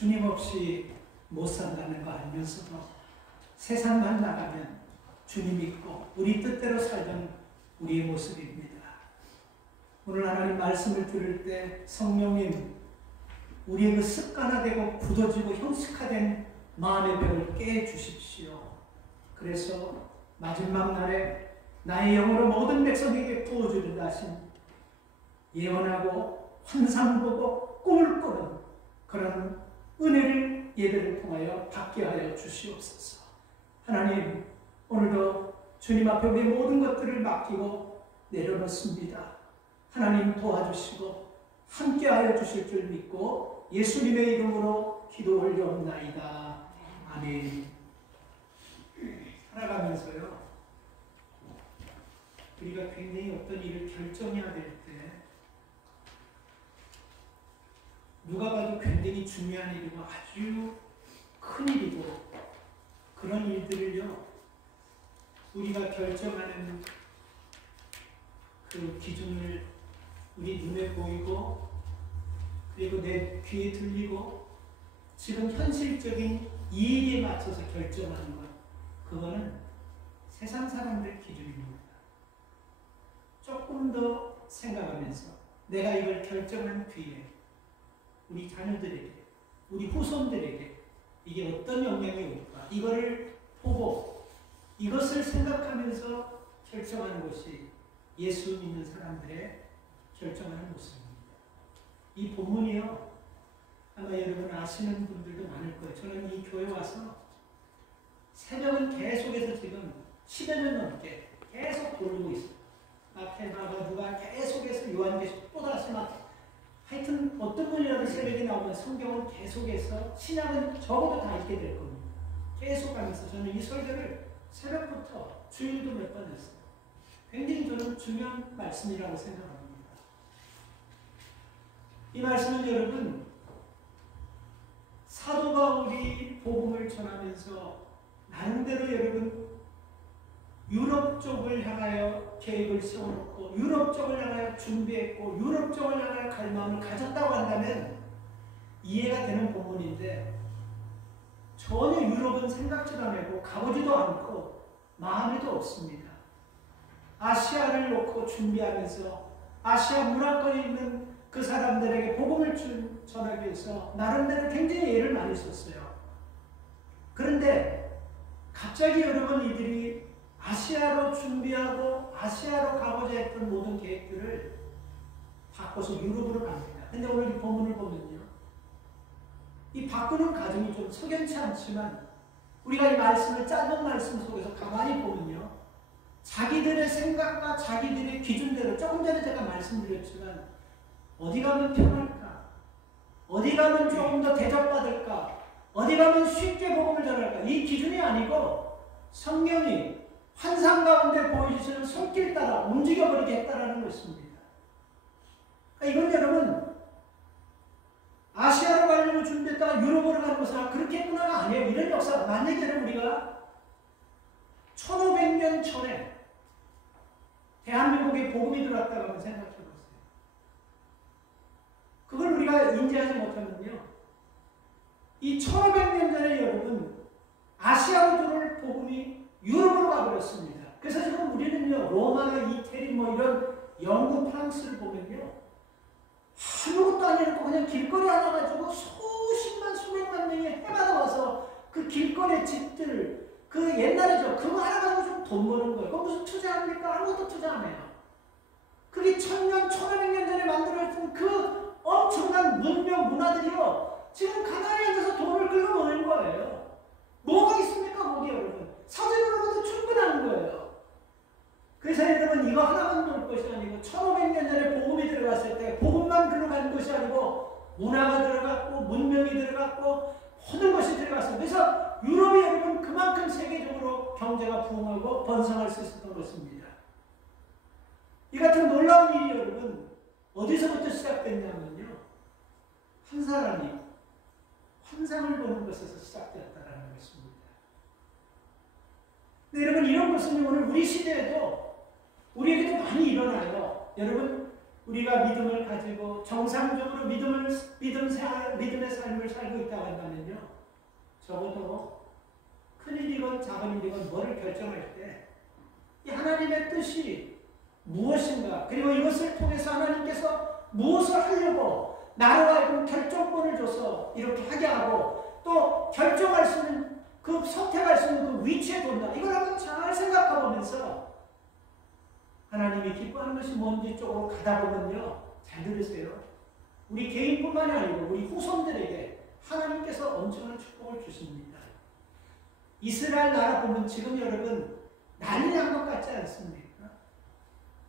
주님 없이 못 산다는 거 알면서도 세상만 나가면 주님 믿고 우리 뜻대로 살던 우리의 모습입니다. 오늘 하나님 말씀을 들을 때 성령님, 우리의 그 습관화되고 굳어지고 형식화된 마음의 벽을 깨주십시오. 그래서 마지막 날에 나의 영으로 모든 백성에게 부어주리라 하신 예언하고 환상 보고 꿈을 꾸는 그런 은혜를 예배를 통하여 받게 하여 주시옵소서. 하나님, 오늘도 주님 앞에 우리 모든 것들을 맡기고 내려놓습니다. 하나님 도와주시고 함께하여 주실 줄 믿고 예수님의 이름으로 기도 올려옵나이다. 아멘. 살아가면서요, 우리가 굉장히 어떤 일을 결정해야 될 때 누가 봐도 굉장히 중요한 일이고 아주 큰 일이고 그런 일들을요, 우리가 결정하는 그 기준을 우리 눈에 보이고 그리고 내 귀에 들리고 지금 현실적인 이익에 맞춰서 결정하는 것, 그거는 세상 사람들 기준입니다. 조금 더 생각하면서 내가 이걸 결정한 뒤에 우리 자녀들에게, 우리 후손들에게 이게 어떤 영향이 올까, 이거를 보고 이것을 생각하면서 결정하는 것이 예수 믿는 사람들의 결정하는 모습입니다. 이 본문이요, 아마 여러분 아시는 분들도 많을 거예요. 저는 이 교회 와서 새벽은 계속해서 지금 10여 년 넘게 계속 돌리고 있어요. 앞에 나가 누가 계속해서 요한계시록 또다시 막 하여튼 어떤 분이라도 새벽에 나오면 성경을 계속해서 신약은 적어도 다 읽게 될 겁니다. 계속 가면서 저는 이 설교를 새벽부터 주일도 몇 번 했어요. 굉장히 저는 중요한 말씀이라고 생각합니다. 이 말씀은 여러분, 사도 바울이 복음을 전하면서 나름대로 여러분 유럽 쪽을 향하여 계획을 세워놓고 유럽 쪽을 향하여 준비했고 유럽 쪽을 향하여 갈 마음을 가졌다고 한다면 이해가 되는 본문인데 전혀 유럽은 생각지도 않고 가보지도 않고 마음에도 없습니다. 아시아를 놓고 준비하면서 아시아 문화권에 있는 그 사람들에게 복음을 전하기 위해서 나름대로 굉장히 애를 많이 썼어요. 그런데 갑자기 여러분 이들이 아시아로 준비하고 아시아로 가고자 했던 모든 계획들을 바꿔서 유럽으로 갑니다. 근데 오늘 이 본문을 보면요, 이 바꾸는 과정이 좀 석연치 않지만 우리가 이 말씀을 짧은 말씀 속에서 가만히 보면요, 자기들의 생각과 자기들의 기준대로 조금 전에 제가 말씀드렸지만 어디 가면 편할까? 어디 가면 조금 더 대접받을까? 어디 가면 쉽게 복음을 전할까? 이 기준이 아니고 성령이 환상 가운데 보여주시는 손길 따라 움직여버리게 했다라는 것입니다. 그러니까 이건 여러분 아시아로 가려고 준비했다가 유럽으로 가는 것은 그렇게 했구나가 아니에요. 이런 역사가 만약에 우리가 1500년 전에 대한민국에 복음이 들어왔다고 한번 생각해 보세요. 그걸 우리가 인지하지 못하면요, 이 1500년 전에 여러분 아시아로 들어올 복음이 유럽으로 가버렸습니다. 그래서 지금 우리는요, 로마나 이태리 뭐 이런 영국, 프랑스를 보면요, 아무것도 아니고 그냥 길거리 하나 가지고 수십만 수백만 명이 해마다 와서 그 길거리 집들, 그 옛날에죠, 그거 하나 가지고 좀 돈 버는 거예요. 그거 무슨 투자합니까? 아무것도 투자 안 해요. 그게 1000년, 1500년 전에 만들어진 그 엄청난 문명, 문화들이요, 지금 가만히 앉아서 돈을 끌어모는 거예요. 뭐가 있습니까, 거기 여러분? 사진으로 봐도 충분한 거예요. 그래서 여러분, 이거 하나만 놓을 것이 아니고 1500년 전에 복음이 들어갔을 때 복음만 들어간 것이 아니고 문화가 들어갔고 문명이 들어갔고 모든 것이 들어갔어요. 그래서 유럽이 여러분 그만큼 세계적으로 경제가 부흥하고 번성할 수 있었던 것입니다. 이 같은 놀라운 일이 여러분 어디서부터 시작됐냐면요, 한 사람이 환상을 보는 것에서 시작되었다는 것입니다. 근데 여러분, 이런 것은 오늘 우리 시대에도 우리에게도 많이 일어나요. 여러분, 우리가 믿음을 가지고 정상적으로 믿음의 삶을 살고 있다고 한다면요. 적어도 큰 일이건 작은 일이건 뭐를 결정할 때 이 하나님의 뜻이 무엇인가, 그리고 이것을 통해서 하나님께서 무엇을 하려고 나로 하여금 결정권을 줘서 이렇게 하게 하고 또 결정할 수 있는 그 선택할 수 있는 그 위치에 둔다. 이걸 한번 잘 생각해 보면서 하나님이 기뻐하는 것이 뭔지 쪽으로 가다 보면요. 잘 들으세요. 우리 개인뿐만이 아니고 우리 후손들에게 하나님께서 엄청난 축복을 주십니다. 이스라엘 나라 보면 지금 여러분 난리 난 것 같지 않습니까?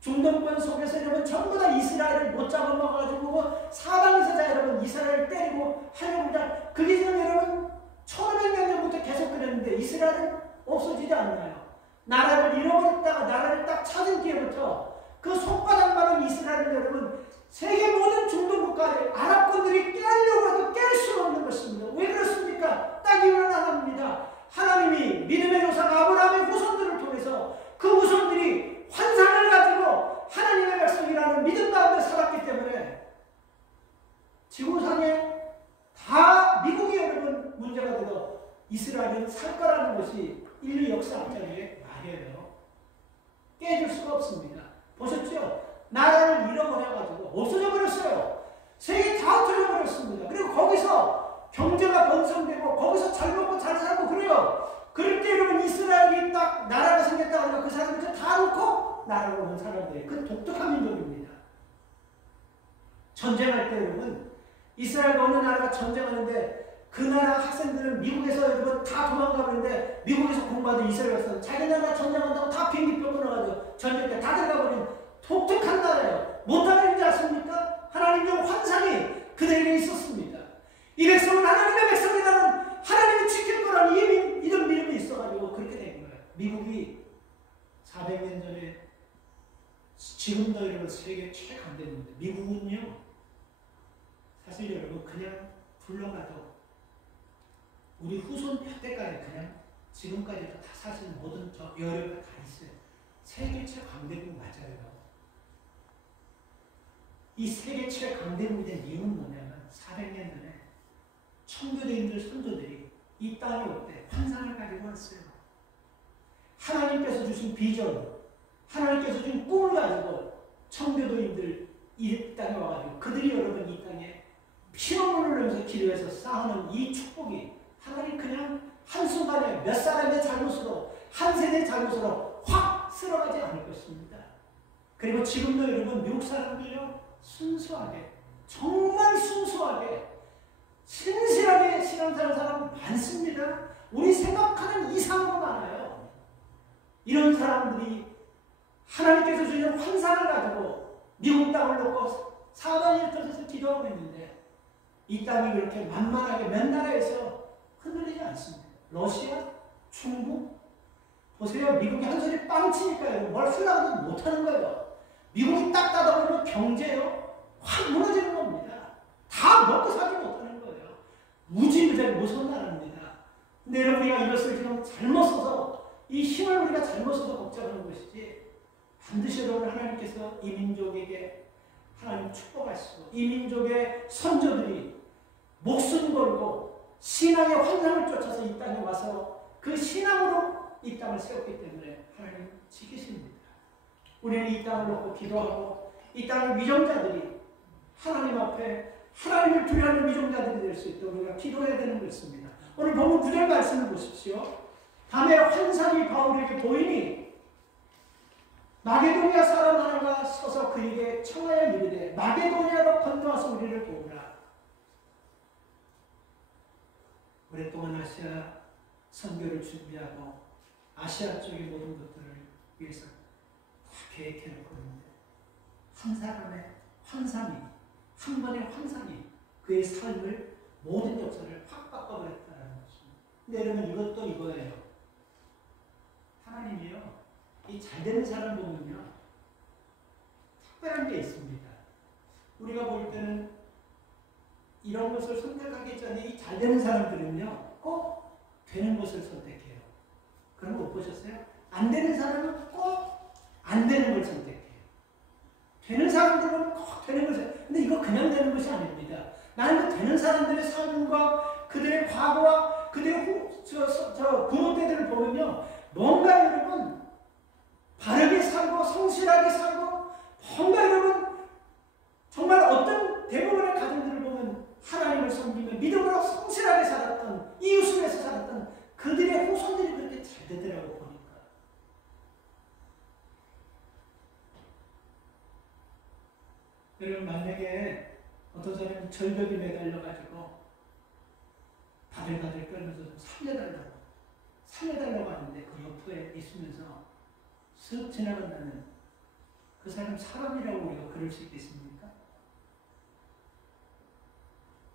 중동권 속에서 여러분 전부 다 이스라엘을 못 잡아먹어가지고 사방에서 다 여러분 이스라엘을 때리고 하려고 다 그게 지금 여러분 1500년 전부터 계속 그랬는데 이스라엘은 없어지지 않나요? 나라를 잃어버렸다가 나라를 딱 찾은 뒤부터 그 손바닥만한 이스라엘을 여러분 세계 모든 중동 국가를 아랍권들이 깨려고 해도 깰 수 없는 것입니다. 왜 그렇습니까? 딱 이유는 하나입니다. 하나님이 믿음의 조상 아브라함의 후손들을 통해서 그 후손들이 환상을 가지고 하나님의 백성이라는 믿음 가운데 살았기 때문에 지구상에 다 미국이 여러분 문제가 되도 이스라엘은 살 거라는 것이 인류 역사 앞자리에 말이에요. 깨질 수가 없습니다. 보셨죠? 나라를 잃어버려가지고 없어져 버렸어요. 세계 다 틀어버렸습니다. 그리고 거기서 경제가 번성되고 거기서 잘 먹고 잘 살고 그래요. 그럴 때 여러분 이스라엘이 딱 나라가 생겼다고 하니까 그 사람들 다 놓고 나라로 오는 사람들이 그 독특한 민족입니다. 전쟁할 때 여러분 이스라엘과 어느 나라가 전쟁하는데 그 나라 학생들은 미국에서 여러분 다 도망가 버리는데 미국에서 공부하던 이스라엘 학생은 자기 나라 전쟁한다고 다 비행기표 끊어가지고 전쟁 때 다 들어가 버린 독특한 나라예요. 못하는 줄 아십니까? 하나님의 환상이 그들에게 있었습니다. 이 백성은 하나님의 백성이라는 하나님이 지킬 거라는 이런 믿음이 있어가지고 그렇게 된 거예요. 미국이 400년 전에 지금도 여러분 세계 최강대입니다. 미국은요 사실 여러분 그냥 불러가도 우리 후손 때까지 그냥 지금까지도 다 사실 모든 여력이 다 있어요. 세계 최강대국 맞아요. 이 세계 최강대국이 된 이유는 뭐냐면 400년 전에 청교도인들 선조들이 이 땅에 올 때 환상을 가지고 왔어요. 하나님께서 주신 비전, 하나님께서 주신 꿈을 가지고 청교도인들 이 땅에 와가지고 그들이 여러분 이 땅에 피눈물을 흘리면서 기도해서 쌓아놓은 이 축복이 하나님 그냥 한순간에 몇 사람의 잘못으로 한 세대의 잘못으로 확 쓸어가지 않을 것입니다. 그리고 지금도 여러분 미국 사람들요 순수하게 정말 순수하게 신실하게 신앙사는 사람 많습니다. 우리 생각하는 이상으로 많아요. 이런 사람들이 하나님께서 주신 환상을 가지고 미국 땅을 놓고 사방에 터져서 기도하고 있는데 이 땅이 그렇게 만만하게 몇 나라에서 흔들리지 않습니다. 러시아, 중국 보세요. 미국이 한 소리 빵 치니까요. 뭘 하려고 못하는 거예요. 미국이 딱 닫아버리면 경제요 확 무너지는 겁니다. 다 먹고 살지 못하는 거예요. 무지무지하게 무서운 나라입니다. 근데 여러분 우리가 이것을 지금 잘못 써서 이 힘을 우리가 잘못 써서 걱정하는 것이지 반드시 여러분 하나님께서 이 민족에게 하나님 축복하시고 이 민족의 선조들이 목숨 걸고 신앙의 환상을 쫓아서 이 땅에 와서 그 신앙으로 이 땅을 세웠기 때문에 하나님 지키십니다. 우리는 이 땅을 놓고 기도하고 이 땅의 위정자들이 하나님 앞에 하나님을 두려워하는 위정자들이 될 수 있도록 우리가 기도해야 되는 것입니다. 오늘 본문 9절 말씀을 보십시오. 밤에 환상이 바울에게 보이니 마게도니아 사람 하나가 서서 그에게 청하여 이르되 마게도니아로 건너와서 우리를 도우라. 오랫동안 아시아 선교를 준비하고 아시아 쪽의 모든 것들을 위해서 다 계획해놓고 있는데 한 사람의 환상이 한 번의 환상이 그의 삶을 모든 역사를 확 바꿔버렸다는 것입니다. 근데 여러분 이것도 이거예요. 하나님이요 이 잘되는 사람 보면요 특별한 게 있습니다. 우리가 볼 때는 이런 것을 선택하기 전에 이 잘되는 사람들은요 꼭 되는 것을 선택해요. 그런 거 못 보셨어요? 안 되는 사람은 꼭 안 되는 걸 선택해요. 되는 사람들은 꼭 되는 것이에요. 근데 이거 그냥 되는 것이 아닙니다. 나는 그 되는 사람들의 삶과 그들의 과거와 그들의 부모 때들을 보면요. 뭔가 여러분 바르게 살고 성실하게 살고 뭔가 여러분 정말 어떤 대부분의 가정들을 보면 하나님을 섬기며 믿음으로 성실하게 살았던 이웃을 위해서 살았던 그들의 후손들이 그렇게 잘 되더라고 보니까. 여러분 만약에 어떤 사람이 절벽에 매달려가지고 바들바들 떨면서 살려달라고 하는데 그 옆에 있으면서 쓱 지나간다면 그 사람 사람이라고 우리가 그럴 수 있겠습니까?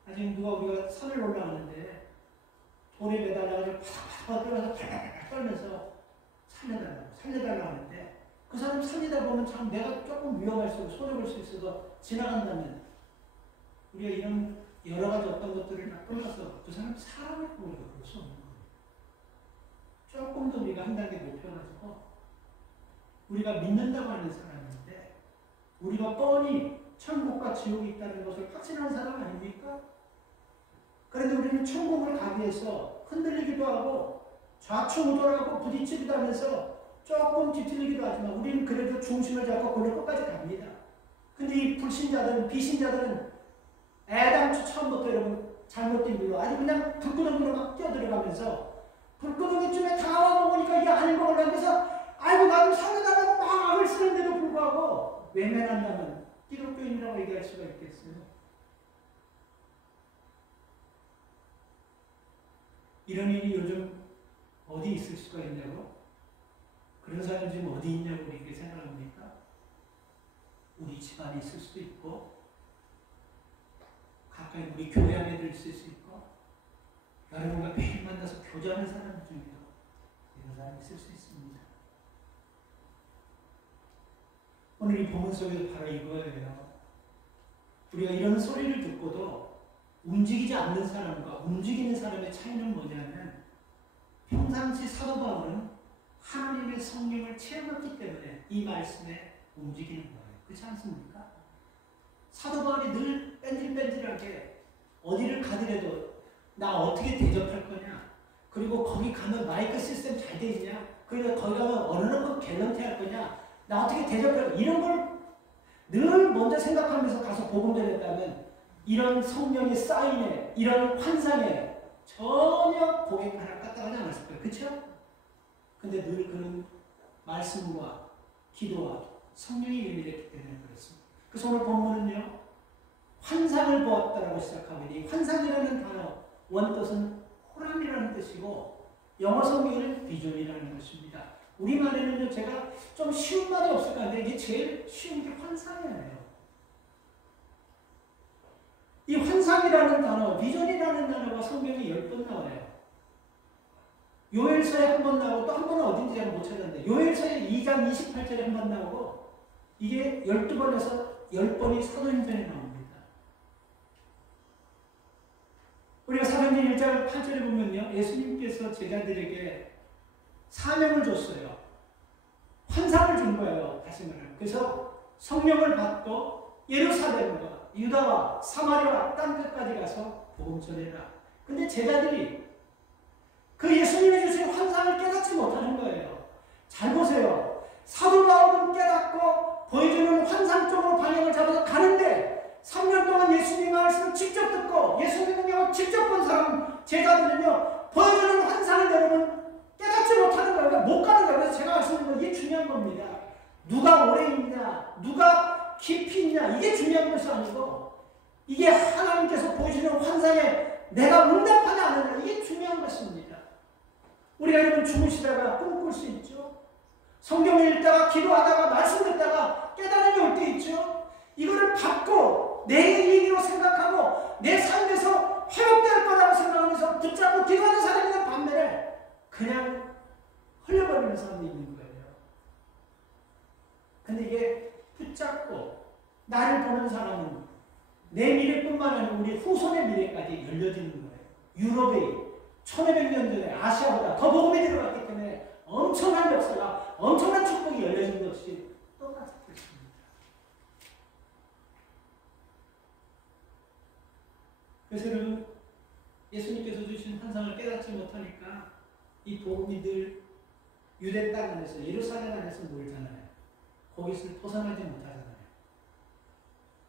나중에 우리가 산을 올라가는데 돌에 매달려가지고 바닥바닥 떨어서 발발발 떨면서 살려달라고 하는데 그 사람 살리다 보면 참 내가 조금 위험할 수 있고 손해볼 수 있어도 지나간다면 우리가 이런 여러 가지 어떤 것들을 다 떠나서 그 사람 사람이라고 우리가 볼 수 없는 거예요. 조금 더 우리가 한 단계 높여가지고 우리가 믿는다고 하는 사람인데 우리가 뻔히 천국과 지옥이 있다는 것을 확신하는 사람 아닙니까? 그런데 우리는 천국을 가기 위해서 흔들리기도 하고 좌충우돌하고 부딪히기도 하면서 조금 뒤틀리기도 하지만 우리는 그래도 중심을 잡고 그걸 끝까지 갑니다. 근데 이 불신자들은 비신자들은 애당초 처음부터 여러분 잘못된 길로 아주 그냥 불구덩이로 막 뛰어들어가면서 불구덩이쯤에 다가와 먹으니까 이게 아닌 걸 알면서 아이고 나도 살려달라고 막 악을 쓰는데도 불구하고 외면한다면 기독교인이라고 얘기할 수가 있겠어요. 이런 일이 요즘 어디 있을 수가 있냐고? 그런 사람이 지금 어디 있냐고 이렇게 생각합니까? 우리 집안에 있을 수도 있고 가까이 우리 교회 안에도 있을 수 있고 여러분과 매일 만나서 교제하는 사람 중에도 이런 사람이 있을 수 있습니다. 오늘 이 본문 속에서 바로 이거예요. 우리가 이런 소리를 듣고도 움직이지 않는 사람과 움직이는 사람의 차이는 뭐냐면 평상시 사도 바울은 하나님의 성령을 체험했기 때문에 이 말씀에 움직이는 거예요. 그렇지 않습니까? 사도 바울이 늘 뺀질뺀질하게 어디를 가더라도 나 어떻게 대접할 거냐, 그리고 거기 가면 마이크 시스템 잘 돼 있냐, 그리고 거기 가면 어느 정도 갤런티 할 거냐, 나 어떻게 대접할 거냐, 이런 걸 늘 먼저 생각하면서 가서 복음 전했다면 이런 성령의 사인에, 이런 환상에 전혀 고개 하나 까딱하지 않았을 거예요. 그렇죠? 근데 늘 그런 말씀과 기도와 성령이 예민했기 때문에 그렇습니다. 그래서 오늘 본문은요, 환상을 보았다라고 시작하고 이 환상이라는 단어 원뜻은 호람이라는 뜻이고 영어 성경에는 비전이라는 것입니다. 우리말에는요, 제가 좀 쉬운 말이 없을까 하는데 이게 제일 쉬운 게 환상이에요. 이 환상이라는 단어, 비전이라는 단어가 성경에 10번 나와요. 요엘서에 한 번 나오고 또 한 번은 어딘지 제가 못 찾았는데 요엘서에 2장 28절에 한 번 나오고 이게 12번에서 10번이 사도행전에 나옵니다. 우리가 사도행전 1장 8절에 보면요, 예수님께서 제자들에게 사명을 줬어요. 환상을 준 거예요. 다시 말하면. 그래서 성령을 받고 예루살렘과 유다와 사마리아와 땅 끝까지 가서 복음 전해라. 근데 제자들이 그 예수님이 주신 환상을 깨닫지 못하는 거예요. 잘 보세요. 사도 바울은 깨닫고 보여주는 환상 쪽으로 방향을 잡아서 가는데 3년 동안 예수님 말씀을 직접 듣고 예수님 능력을 직접 본 사람 제자들은요, 보여주는 환상을 여러분 깨닫지 못하는 거예요. 그러니까 못 가는 거예요. 그래서 제가 말씀드린 건 이게 중요한 겁니다. 누가 오래 있냐, 누가 깊이 있냐, 이게 중요한 것이 아니고 이게 하나님께서 보여주는 환상에 내가 응답하냐 안 하냐, 이게 중요한 것입니다. 우리가 여러분 주무시다가 꿈꿀 수 있죠. 성경을 읽다가 기도하다가 말씀 듣다가 깨달음이 올 때 있죠. 이거를 받고 내 얘기로 생각하고 내 삶에서 회복될 거라고 생각하면서 붙잡고 기도하는 사람이 있는 반면에 그냥 흘려버리는 사람이 있는 거예요. 근데 이게 붙잡고 나를 보는 사람은 내 미래뿐만 아니라 우리 후손의 미래까지 열려지는 거예요. 유럽의 1500년 전에 아시아보다 더 복음이 들어갔기 때문에 엄청난 역사가, 엄청난 축복이 열려진 것이 똑같습니다. 그래서 여러분 예수님께서 주신 환상을 깨닫지 못하니까 이 복음이 늘 유대 땅 안에서 예루살렘 안에서 놀잖아요. 거기서 벗어나지 못하잖아요.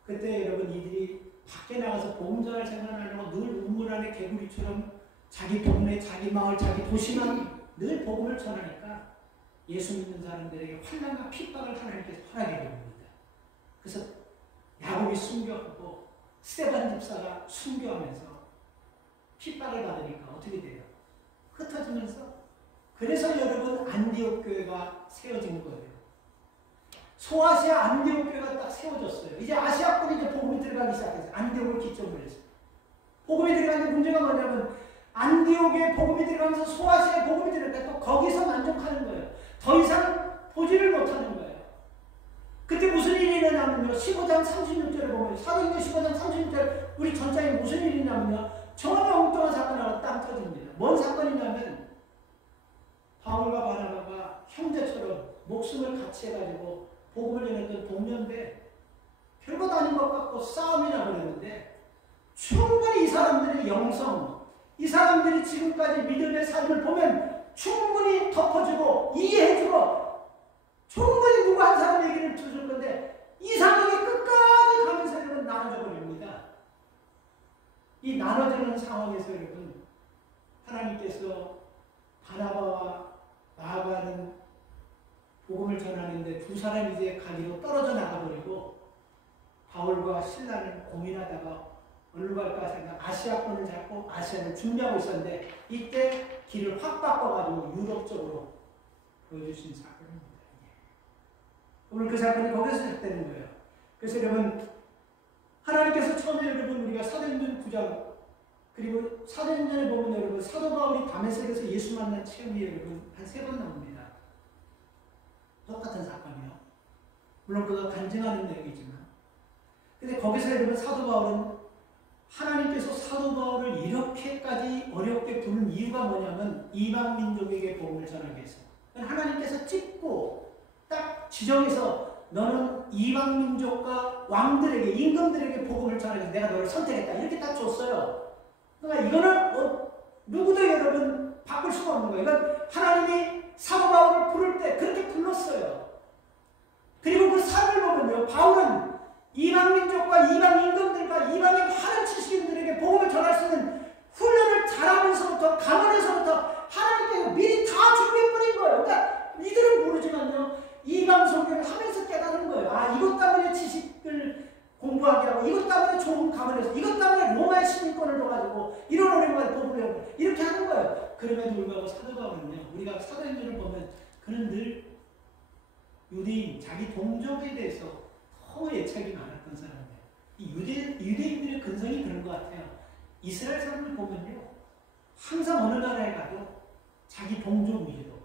그때 여러분 이들이 밖에 나가서 복음 전할 생각 안 하고 늘 우물 안에 개구리처럼 자기 동네, 자기 마을, 자기 도시만 늘 복음을 전하니까 예수 믿는 사람들에게 환난과 핍박을 하나님께서 허락해 줍니다. 그래서 야곱이 순교하고 스데반 집사가 순교하면서 핍박을 받으니까 어떻게 돼요? 흩어지면서. 그래서 여러분 안디옥 교회가 세워진 거예요. 소아시아 안디옥 교회가 딱 세워졌어요. 이제 아시아권이 이제 복음이 들어가기 시작했어요. 안디옥을 기점으로 해서. 복음이 들어가는 문제가 뭐냐면 안디옥에 복음이 들어가면서 소아시아에 복음이 들어가니까 또 거기서 만족하는 거예요. 더 이상 보지를 못하는 거예요. 그때 무슨 일이 일어나면요. 15장 36절에 보면 사도행전 15장 36절 우리 전장에 무슨 일이 있냐면요. 전혀 엉뚱한 사건이 하나 땅 터집니다. 뭔 사건이냐면 바울과 바나바가 형제처럼 목숨을 같이 해가지고 복음을 전했던 동료인데 별것 아닌 것 같고 싸움이 나버렸는데 충분히 이 사람들의 영성, 이 사람들이 지금까지 믿음의 삶을 보면 충분히 덮어주고 이해해주고 충분히 누구 한 사람 얘기를 들어줄 건데 이상하게 끝까지 가면서 여러분 나눠져 버립니다. 이 나눠지는 상황에서 여러분 하나님께서 바나바와 마가는 복음을 전하는데 두 사람이 이제 가기로 떨어져 나가버리고 바울과 신라는 고민하다가 어디로 갈까 생각 아시아권을 잡고 아시아를 준비하고 있었는데 이때 길을 확 바꿔가지고 유럽 쪽으로 보여주신 사건입니다. 오늘 그 사건이 거기서 시작되는 거예요. 그래서 여러분 하나님께서 처음에 여러분 우리가 사도행전 9장 그리고 사도행전에 보면 여러분 사도 바울이 다메섹에서 예수 만난 체험이 여러분 한 3번 나옵니다. 똑같은 사건이요. 물론 그가 간증하는 내용이지만 근데 거기서 여러분 사도 바울은 하나님께서 사도 바울을 이렇게까지 어렵게 부른 이유가 뭐냐면 이방 민족에게 복음을 전하기 위해서 하나님께서 찍고 딱 지정해서 너는 이방 민족과 왕들에게 임금들에게 복음을 전하기 위해서 내가 너를 선택했다 이렇게 딱 줬어요. 그러니까 이거는 누구도 여러분 바꿀 수가 없는 거예요. 이건 하나님이 사도 바울을 부를 때 그렇게 불렀어요. 그리고 그 삶을 보면요. 바울은 이방 민족과 이방 임금들과 이방의 많은 지식인들에게 복음을 전할 수 있는 훈련을 잘하면서부터 가문에서부터 하나님께서 미리 다 준비해버린 거예요. 그러니까 이들은 모르지만요. 이방 선교를 하면서 깨달은 거예요. 아 이것 때문에 지식을 공부하게 하고 이것 때문에 좋은 가문에서 이것 때문에 로마의 시민권을 줘가지고 이런 어려움을 복음을 하고 이렇게 하는 거예요. 그럼에도 불구하고 사도 바울은요. 우리가 사도행전을 보면 그는 늘 유대인, 자기 동족에 대해서 너무 애착이 많았던 사람이에요. 이 유대인들의 근성이 그런 것 같아요. 이스라엘 사람을 보면요. 항상 어느 나라에 가도 자기 동족 위주로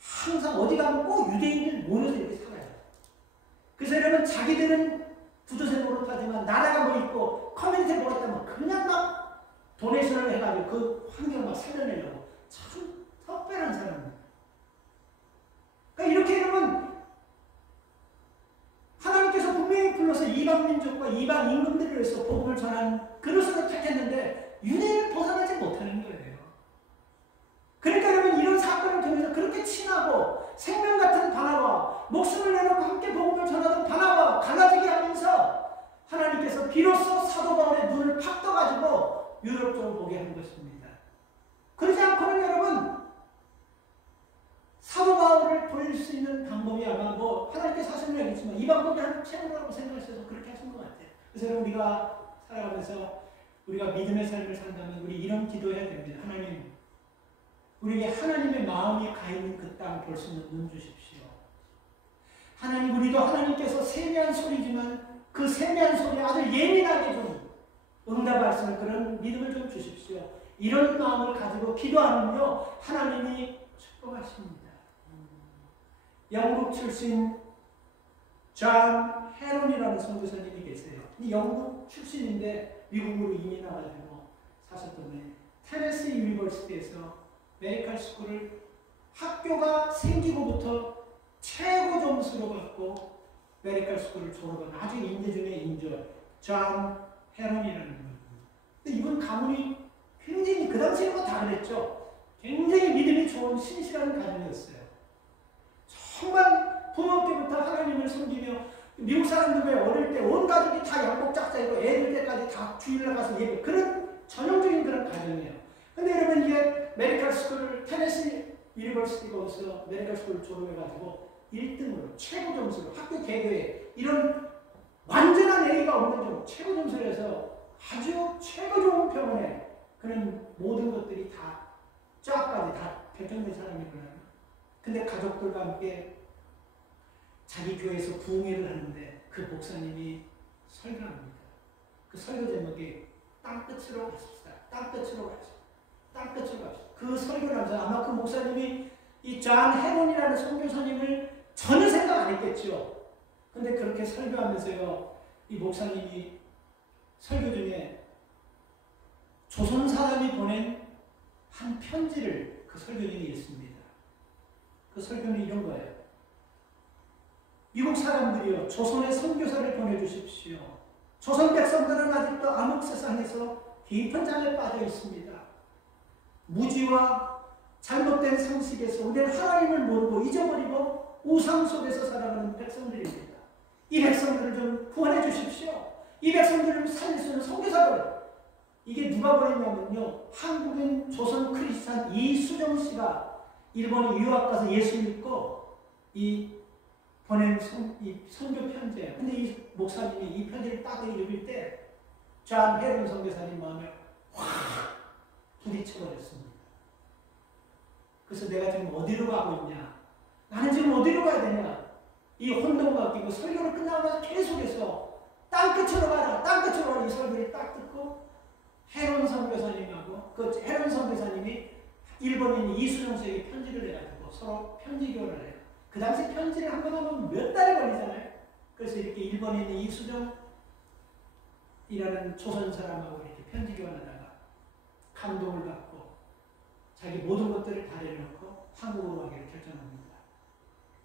항상 어디 가면 꼭 유대인들 모여서 이렇게 살아요. 그래서 여러분 자기들은 부도세 노릇하지만 나라가 뭐 있고 커뮤니티 뭐가 있다면 그냥 막 도네이션을 해가지고 그 환경을 막 살려내려고 참 특별한 사람입니다. 그러니까 이렇게 여러분 하나님께서 분명히 불러서 이방 민족과 이방 임금들을 위해서 복음을 전하는 그릇으로 택했는데 유대인을 벗어나지 못하는 거예요. 그러니까 여러분 이런 사건을 통해서 그렇게 친하고 생명 같은 바나바와 목숨을 내놓고 함께 복음을 전하던 바나바와 갈라지게 하면서 하나님께서 비로소 사도 바울의 눈을 팍 떠가지고 유럽 쪽을 보게 한 것입니다. 그러지 않고는 여러분 사도 바울을 보일 수 있는 방법이 아마 뭐 하나님께서 하시는 얘기지만 이 방법이 한 최고라고 생각하셔서 그렇게 하신 것 같아요. 그래서 여러분 우리가 살아가면서 우리가 믿음의 삶을 산다면 우리 이런 기도해야 됩니다. 하나님 우리에게 하나님의 마음이 가 있는 그 땅 볼 수 있는 눈 주십시오. 하나님 우리도 하나님께서 세미한 소리지만 그 세미한 소리에 아주 예민하게 좀 응답할 수 있는 그런 믿음을 좀 주십시오. 이런 마음을 가지고 기도하면요 하나님이 축복하십니다. 영국 출신 존 헤론이라는 선교사님이 계세요. 이 영국 출신인데 미국으로 이민 와가지고 사셨던 테네시 유니버시티에서 메디컬 스쿨을 학교가 생기고부터 최고 점수로 받고 메디컬 스쿨을 졸업한 아주 인재 중에 인재 존 헤론이라는 분입니다. 가문이 굉장히 그 당시에는 뭐 다 그랬죠. 굉장히 믿음이 좋은 신실한 가정이었어요. 정말 부모 때부터 하나님을 섬기며 미국 사람들 왜 어릴 때 온 가족이 다 양복 짝짝이고 애들 때까지 다 주일날 가서 예배 그런 전형적인 그런 가정이에요. 근데 여러분 이게 메디컬 스쿨 테네시 유니버시티 거기서 메디컬 스쿨을 졸업해가지고 1등으로 최고 점수로 학교 개교에 이런 완전한 A가 없는 점 최고 점수를 해서 아주 최고 좋은 병원에 그런 모든 것들이 다 쫙까지 다 결정된 사람이구나. 근데 가족들과 함께 자기 교회에서 부흥회를 하는데 그 목사님이 설교를 합니다. 그 설교 제목이 땅끝으로 가십시다. 땅끝으로 가십시다. 땅끝으로 가십시다. 그 설교를 하면서 아마 그 목사님이 이 존 헤론이라는 선교사님을 전혀 생각 안 했겠죠. 근데 그렇게 설교하면서요, 이 목사님이 설교 중에 조선 사람이 보낸 한 편지를 그 설교 중에 읽습니다. 그 설교는 이런 거예요. 미국 사람들이요, 조선의 선교사를 보내주십시오. 조선 백성들은 아직도 암흑 세상에서 깊은 잠에 빠져 있습니다. 무지와 잘못된 상식에서 우리는 하나님을 모르고 잊어버리고 우상 속에서 살아가는 백성들입니다. 이 백성들을 좀 구원해 주십시오. 이 백성들을 살릴 수 있는 선교사를. 이게 누가 보냈냐면요, 한국인 조선 크리스찬 이수정 씨가 일본에 유학 가서 예수 믿고 이 보낸 이 선교 편지예요. 근데 이 목사님이 이 편지를 딱 읽을 때 존 헤론 선교사님 마음에 확 부딪혀버렸습니다. 그래서 내가 지금 어디로 가고 있냐? 나는 지금 어디로 가야 되냐? 이 혼돈과 끼고 설교를 끝나고 계속해서 땅끝으로 가라, 땅끝으로 가라 이 설교를 딱 듣고 헤론 선교사님하고 그 헤론 선교사님이 일본인 이수정 씨에게 편지를 해가지고 서로 편지 교환을 해요. 그 당시 편지를 한 번 하면 몇 달이 걸리잖아요. 그래서 이렇게 일본에 있는 이수정이라는 조선 사람하고 이렇게 편지 교환하다가 감동을 받고 자기 모든 것들을 다 내려놓고 한국으로 가기를 결정합니다.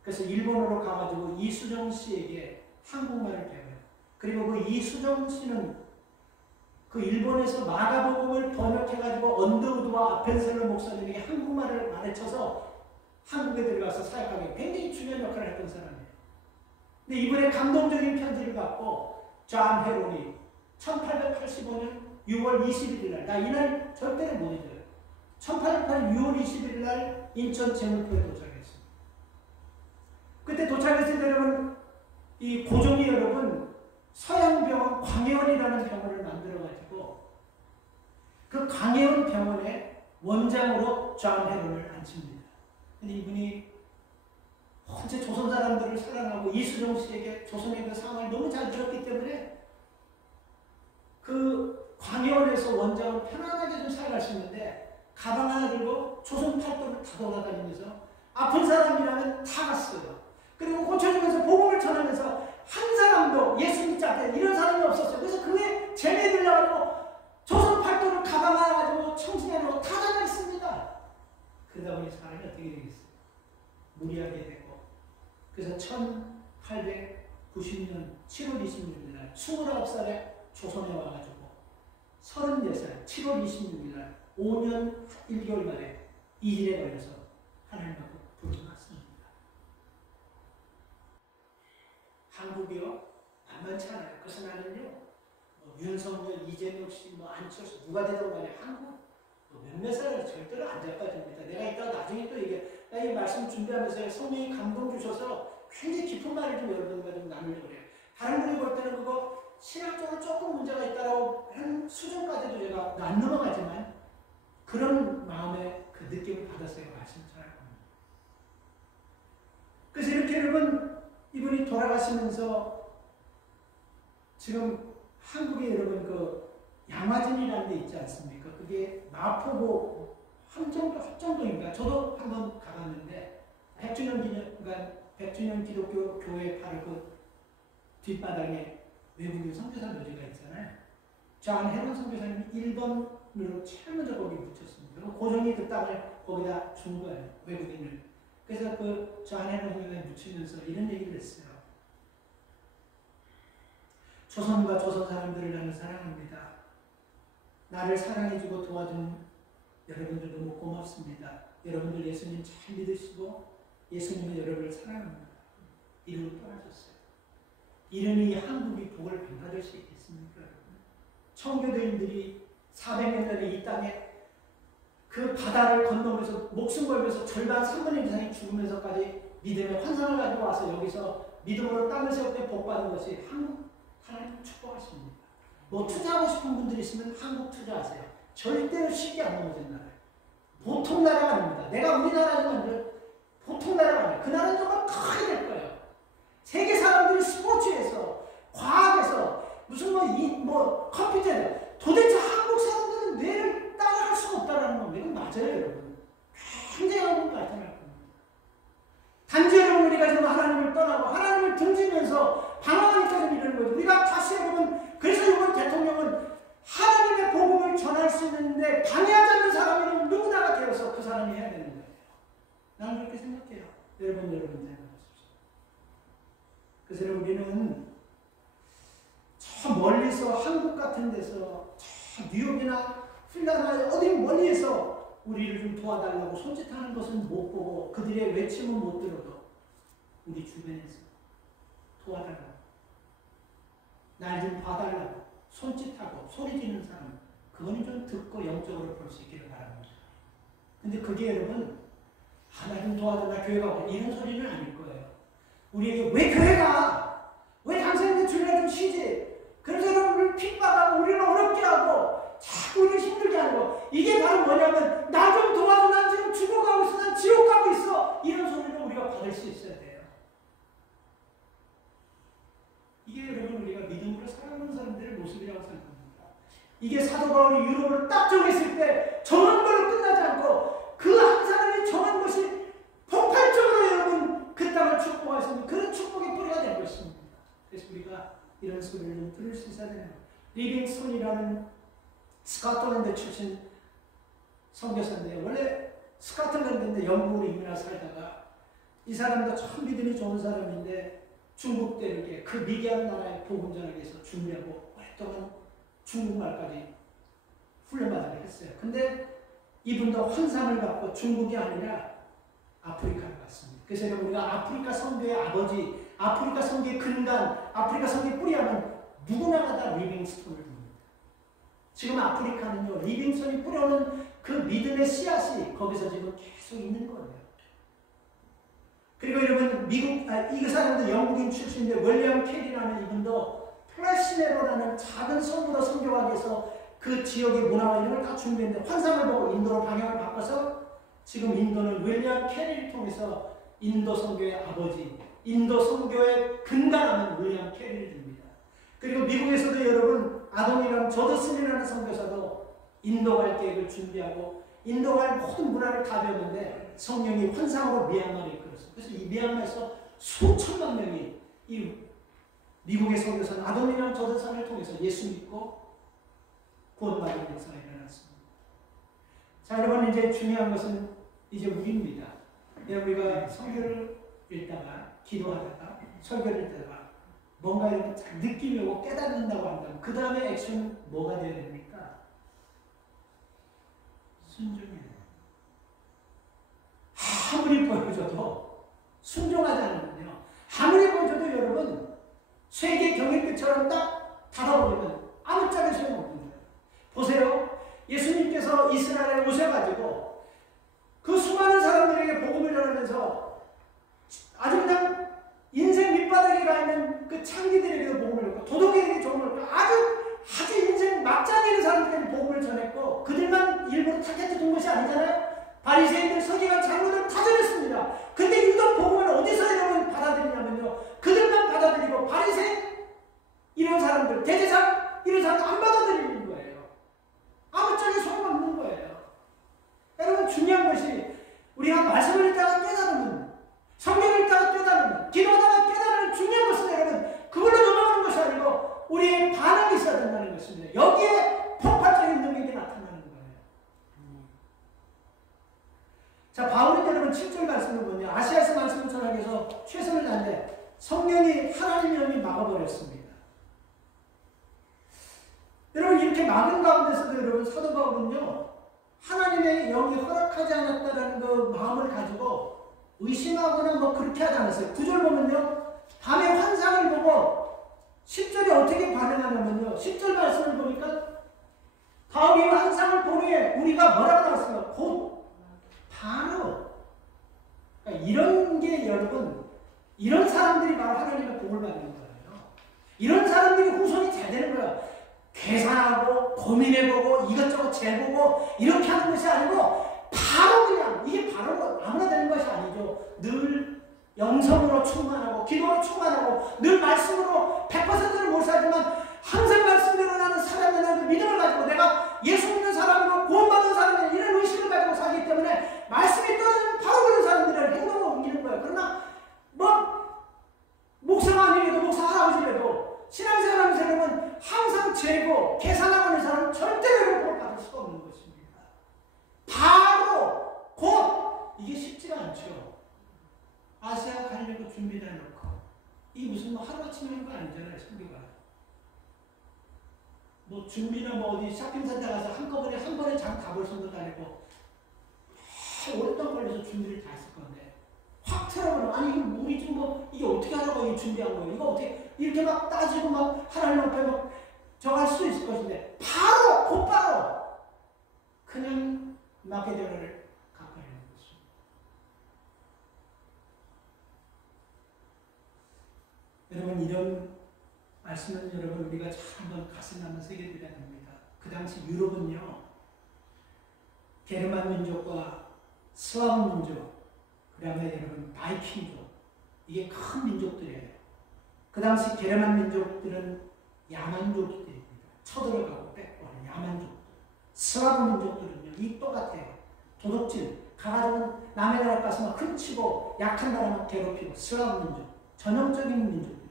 그래서 일본으로 가가지고 이수정 씨에게 한국말을 배워요. 그리고 그 이수정 씨는 그 일본에서 마가복음을 번역해가지고 언더우드와 아펜셀러 목사님에게 한국말을 가르쳐서 한국에 들어가서 사역하기 굉장히 중요한 역할을 했던 사람이에요. 근데 이번에 감동적인 편지를 받고 존 헤론이 1885년 6월 21일 날, 나 이날 절대로 못 잊어요. 1888년 6월 21일 날 인천 제물포에 도착했습니다. 그때 도착했을 때 여러분, 이 고종이 여러분 서양병원 광해원이라는 병원을 만들어가지고 그 광해원 병원의 원장으로 존 헤론을 앉힙니다. 근데 이분이 언제 조선 사람들을 사랑하고 이수정 씨에게 조선의 그 상황을 너무 잘 들었기 때문에 그 광해원에서 원장을 편안하게 좀 살아갈 수 있는데 가방 하나 들고 조선 팔도를 다 돌아다니면서 아픈 사람이라면 다 갔어요. 그리고 고쳐주면서 복음을 전하면서 한 사람도 예수 믿지 않게 이런 사람이 없었어요. 그래서 그게 재미에 들려가지고 조선 팔도를 가방 하나 가지고 청진하려고 다 다녔습니다. 그러다 보니 사람이 어떻게 되겠어요? 무리하게 되고. 그래서 1890년 7월 26일 날 29살에 조선에 와가지고 34살 7월 26일 날 5년 1개월 만에 이질에 걸려서 하나님하고 부르셨습니다. 한국이요? 만만치 않아요. 그래서 나는요, 윤석열, 이재명 씨, 안철수 누가 되든 간에 한국 몇몇 살을 절대로 안 잡아줍니다. 내가 이따 나중에 또 나 이 말씀 준비하면서 성령이 감동 주셔서 굉장히 깊은 말을 좀 여러분과 좀 나누려고 해요. 다른 분이 볼 때는 그거 신학적으로 조금 문제가 있다라고 한 수준까지도 제가 안 넘어가지만 그런 마음의 그 느낌을 받았어요. 말씀 전하고. 그래서 이렇게 여러분 이분이 돌아가시면서 지금 한국에 여러분 그 양화진이라는 데 있지 않습니까? 그게 마포구 합정동인가? 저도 한번 가봤는데 100주년 기념, 그러니까 100주년 기독교 교회 바로 그 뒷바닥에 외국인 선교사 묘지가 있잖아요. 존 헤론 선교사님이 1번으로 제일 먼저 거기 붙였습니다. 고종이 그 땅을 거기다 준 거예요. 외국인을. 그래서 그 존 헤론 선교사님이 묻히면서 이런 얘기를 했어요. 조선과 조선 사람들을 나는 사랑합니다. 나를 사랑해주고 도와준 여러분들 너무 고맙습니다. 여러분들 예수님 잘 믿으시고 예수님은 여러분을 사랑합니다. 이름을 떠나셨어요. 이러니 한국이 복을 받을 수 있겠습니까? 청교도인들이 400년 전에 이 땅에 그 바다를 건너면서 목숨 걸면서 절반 3분의 1 이상이 죽으면서까지 믿음의 환상을 가지고 와서 여기서 믿음으로 땅을 세우고 복받은 것이 한국 하나님 축복하십니다. 뭐 투자하고 싶은 분들이 있으면 한국 투자하세요. 절대로 쉽게 안 넘어진 나라예요. 보통 나라가 아닙니다. 내가 우리나라지만 보통 나라가 아니에요. 그 나라는 정말 크게 될 거예요. 세계 사람들이 스포츠에서 과학에서 무슨 컴퓨터에서 도대체 한국 사람들은 뇌를 따라갈 수가 없다는 겁니다. 이건 맞아요, 여러분. 굉장히 한국 발전할 겁니다. 단지 여러분 우리가 지금 하나님을 떠나고 하나님을 등지면서 방황하니까 좀 이러는 거죠. 우리가 다시 여러분 그래서 이번 대통령은 하나님의 복음을 전할 수 있는데 방해하지 않는 사람이 누구나가 되어서 그 사람이 해야 되는 거예요. 나는 그렇게 생각해요. 여러분 생각하십시오. 그래서 우리는 저 멀리서 한국 같은 데서 저 뉴욕이나 핀란드 어디 멀리에서 우리를 좀 도와달라고 손짓하는 것은 못 보고 그들의 외침은 못 들어도 우리 주변에서 도와달라고 날 좀 봐달라고 손짓하고 소리 지르는 사람 그거는 좀 듣고 영적으로 볼 수 있기를 바랍니다. 근데 그게 여러분 나 좀 도와줘 나 교회 가고 이런 소리는 아닐 거예요. 우리에게 왜 교회 가? 왜 당신한테 주일날 좀 쉬지? 그래서 여러분을 핍박하고 우리를 어렵게 하고 자꾸 우리를 힘들게 하는 거 이게 바로 뭐냐면 나 좀 도와줘 난 지금 죽어가고 있어 난 지옥 가고 있어 이런 소리를 우리가 받을 수 있어야 돼요. 이게 여러분 우리가 믿음으로 살아가는 사람들의 모습이라고 생각합니다. 이게 사도 바울이 유럽을 딱 정했을 때 정한 걸로 끝나지 않고 그 한 사람이 정한 것이 폭발적으로 여러분 그 땅을 축복하시는 그런 축복의 뿌리가 된 것입니다. 그래서 우리가 이런 소리를 좀 들을 수 있어야 되는 거예요. 리빙스톤이라는 스코틀랜드 출신 선교사인데 원래 스코틀랜드인데 영국으로 이민을 살다가 이 사람도 참 믿음이 좋은 사람인데 중국 대륙에 그 미개한 나라의 복음 전하기 위해서 준비하고 오랫동안 중국말까지 훈련받으려 했어요. 근데 이분도 환상을 받고 중국이 아니라 아프리카를 갔습니다. 그래서 우리가 아프리카 선교의 아버지, 아프리카 선교의 근간, 아프리카 선교의 뿌리하면 누구나가 다 리빙스톤을 줍니다. 지금 아프리카는요, 리빙스톤이 뿌려놓은 그 믿음의 씨앗이 거기서 지금 계속 있는 거예요. 그리고 여러분 이 사람도 영국인 출신인데 윌리엄 캐리라는 이분도 플래시네로라는 작은 섬으로 선교하기 위해서 그 지역의 문화와 이런 걸 다 준비했는데 환상을 보고 인도로 방향을 바꿔서 지금 인도는 윌리엄 캐리를 통해서 인도 선교의 아버지, 인도 선교의 근간하는 윌리엄 캐리를 줍니다. 그리고 미국에서도 여러분 아동이라는 저더슨이라는 선교사도 인도 갈 계획을 준비하고 인도 갈 모든 문화를 다 배웠는데 성령이 환상으로 미얀마를 이끌었어요. 그래서 이 미얀마에서 수천만 명이 이 미국의 선교사는 아동이라는 저더슨을 통해서 예수 믿고 구원받은 역사가 일어났습니다. 자, 여러분 이제 중요한 것은 이제 우리입니다. 우리가 설교를 읽다가 기도하다가 설교를 읽다가 뭔가 이렇게 느끼려고 깨닫는다고 한다면 그 다음에 액션 뭐가 되어야 됩니까? 순종해야 돼요. 아무리 보여줘도 순종하지 않으면요. 아무리 보여줘도 여러분 세계 경일빛처럼 딱 닫아버리면 아무짝에 소용없는 거예요. 보세요. 예수님께서 이스라엘에 오셔가지고 그 수많은 사람들에게 복음을 전하면서 아주 그냥 인생 밑바닥에 가 있는 그 창기들에게도 복음을 전했고 도둑에게 복음을 전했고 아주 인생 막장에 있는 사람들에게 복음을 전했고 그들만 일부러 타겟해 둔 것이 아니잖아요. 바리새인들, 서기관, 장로들 다 전했습니다. 근데 유독 복음을 어디서 여러분 받아들이냐면요. 그들만 받아들이고 바리새인 이런 사람들, 대제사장 이런 사람들 안 받아들이는 거예요. 아무짝에 소용없는 거예요. 여러분 중요한 것이 우리가 말씀을 읽다가 깨달으면 성경을 읽다가 깨달으면 기도하다가 깨달으면 중요한 것은 여러분 그걸로 넘어가는 것이 아니고 우리의 반응이 있어야 된다는 것입니다. 여기에 폭발적인 능력이 나타나는 거예요. 자, 바울은 여러분 7절 말씀을 보면 아시아에서 말씀을 전하기 위해서 최선을 다했는데 성령이 하나님의 영이 막아버렸습니다. 여러분 이렇게 막은 가운데서도 여러분 사도 바울은요 하나님의 영이 허락하지 않았다는 그 마음을 가지고 의심하거나 뭐 그렇게 하지 않았어요. 9절 보면요 밤에 환상을 보고 10절에 어떻게 반응하냐면요 10절 말씀을 보니까 바울이 환상을 보니 우리가 뭐라고 나왔어요? 곧 바로 그러니까 이런 게 여러분 이런 사람들이 바로 하나님의 복을 받는 거예요. 이런 사람들이 후손이 잘 되는 거예요. 계산하고 고민해보고 이것저것 재보고 이렇게 하는 것이 아니고 바로 그냥 이게 바로 아무나 되는 것이 아니죠. 늘 영성으로 충만하고 기도로 충만하고 늘 말씀으로 100%를 못 살지만 항상 말씀대로 나는 살아내는 그 믿음을 가지고 내가 예수 믿는 사람으로 구원받은 사람이 이런 의식을 가지고 살기 때문에 말씀이 떨어지면 바로 그런 사람들을 행동을 옮기는 거예요. 그러나 뭐 목사가 아니래도 목사 할아버지라도 신앙생활하는 사람은 항상 재고 계산하고 있는 사람은 절대로 복을 받을 수가 없는 것입니다. 바로 곧 이게 쉽지가 않죠. 아시아 가려고 준비를 해놓고 이게 무슨 뭐 하루아침에 하는 거 아니잖아요. 설교가 뭐 준비나 뭐 어디 쇼핑센터 가서 한꺼번에 한 번에 장 가볼 정도도 아니고 오랫동안 걸려서 준비를 다 했을 건데 확 틀어버려. 아니 이거 우리 지금 뭐 이게 어떻게 하라고 이 준비한 거예요? 이거 어떻게 이렇게 막 따지고 막 하나님 앞에 막 정할 수 있을 것인데 바로 곧바로 그냥 마게도나를 가까이 하는 것입니다. 여러분 이런 말씀은 여러분 우리가 잘 한번 가슴 한번 새겨드려야 됩니다. 그 당시 유럽은요 게르만 민족과 슬라브 민족 그 다음에 여러분 바이킹족 이게 큰 민족들이에요. 그 당시 게르만 민족들은 야만족들입니다. 쳐들어가고 뺏고 하는 야만족들. 슬라브 민족들은요 이 똑같아요. 도둑질 가가지고 남의 나라 가서 막 훔치고 약한 나라만 괴롭히고 슬라브 민족 전형적인 민족들이에요.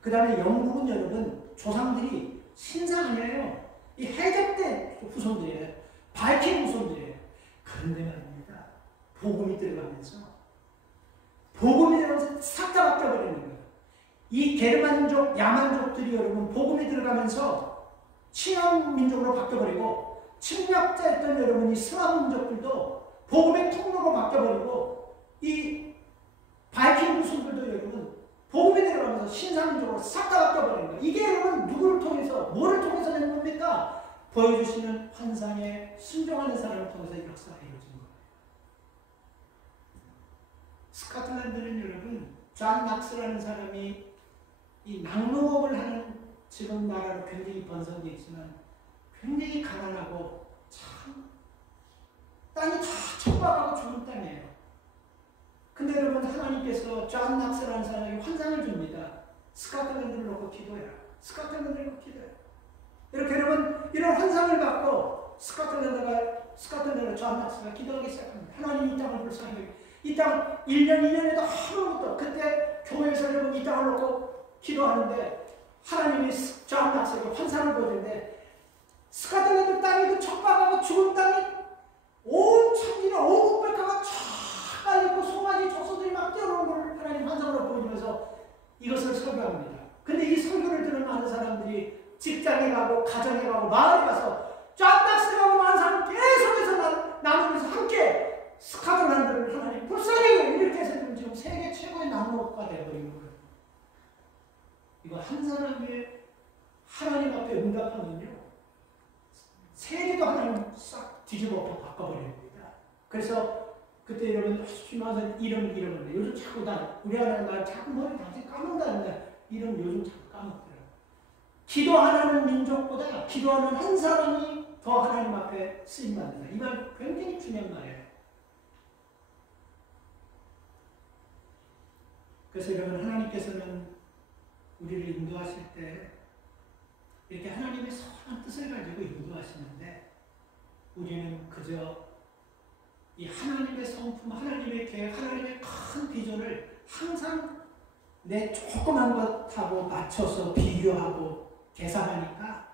그 다음에 영국은 여러분 조상들이 신상 아니에요. 이 해적대 후손들이에요. 바이킹 후손들이에요. 그런데 말입니다. 복음이 들어가면서 싹 다 바뀌어버리는 거예요. 이 게르만족, 야만족들이 여러분 복음이 들어가면서 친환민족으로 바뀌어버리고 침략자였던 여러분 이 슬라브 민족들도 복음의 통로로 바뀌어버리고 이 바이킹 후손들도 여러분 복음이 들어가면서 신상민족으로 싹 다 바뀌어버리는 거예요. 이게 여러분 누구를 통해서 뭐를 통해서 되는 겁니까? 보여주시는 환상에 순종하는 사람을 통해서 역사가 이루어진 거예요. 스코틀랜드는 여러분 존 낙스라는 사람이 이 낙농업을 하는 지금 나라로 굉장히 번성되어 있지만 굉장히 가난하고 참 땅이 다 척박하고 죽은 땅이에요. 근데 여러분 하나님께서 존 낙스라는 사람에게 환상을 줍니다. 스코틀랜드를 놓고 기도해라. 스코틀랜드를 놓고 기도해라. 이렇게 여러분 이런 환상을 갖고 스코틀랜드 존 낙스가 기도하기 시작합니다. 하나님 이 땅을 불쌍히 이 땅 1년 2년에도 아무것도 그때 교회에서 여러분 이 땅을 놓고 기도하는데 하나님이 존 낙스에게 환상을 보여주는데 스코틀랜드 땅이 그 척박하고 죽은 땅이 온 천지는 오국백화가 쫙 깔리고 송아지 조소들이 막 뛰어오는 걸 하나님 환상으로 보여주면서 이것을 설교합니다. 근데 이 설교를 들은 많은 사람들이 직장에 가고 가정에 가고 마을에 가서 존 낙스가 온 환상을 계속해서 나누면서 함께 스코틀랜드를 하나님 불쌍히 이렇게 해서 지금 세계 최고의 낙농업가 되어버린 거예요. 이거 한 사람이 하나님 앞에 응답하면요 세계도 하나님 싹 뒤집어 바꿔버립니다. 그래서 그때 여러분 주마다 이름을 잃어버렸는데 요즘 자꾸 우리 하나님 자꾸 머리 당신 까먹는다는데 이름 요즘 자꾸 까먹더라고요. 기도하는 민족보다 기도하는 한 사람이 더 하나님 앞에 쓰임받는다. 이 말 굉장히 중요한 말이에요. 그래서 여러분 하나님께서는 우리를 인도하실 때 이렇게 하나님의 선한 뜻을 가지고 인도하시는데 우리는 그저 이 하나님의 성품, 하나님의 계획, 하나님의 큰 비전을 항상 내 조그만 것하고 맞춰서 비교하고 계산하니까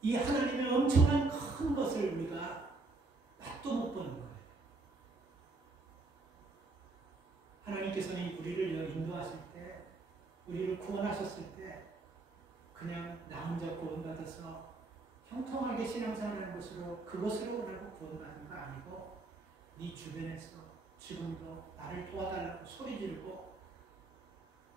이 하나님의 엄청난 큰 것을 우리가 맛도 못 보는 거예요. 하나님께서는 우리를 인도하실 때, 우리를 구원하셨을 때 그냥 나 혼자 구원받아서 형통하게 신앙생활하는 것으로 그것으로 오라고 구원받은 거 아니고 네 주변에서 지금도 나를 도와달라고 소리 지르고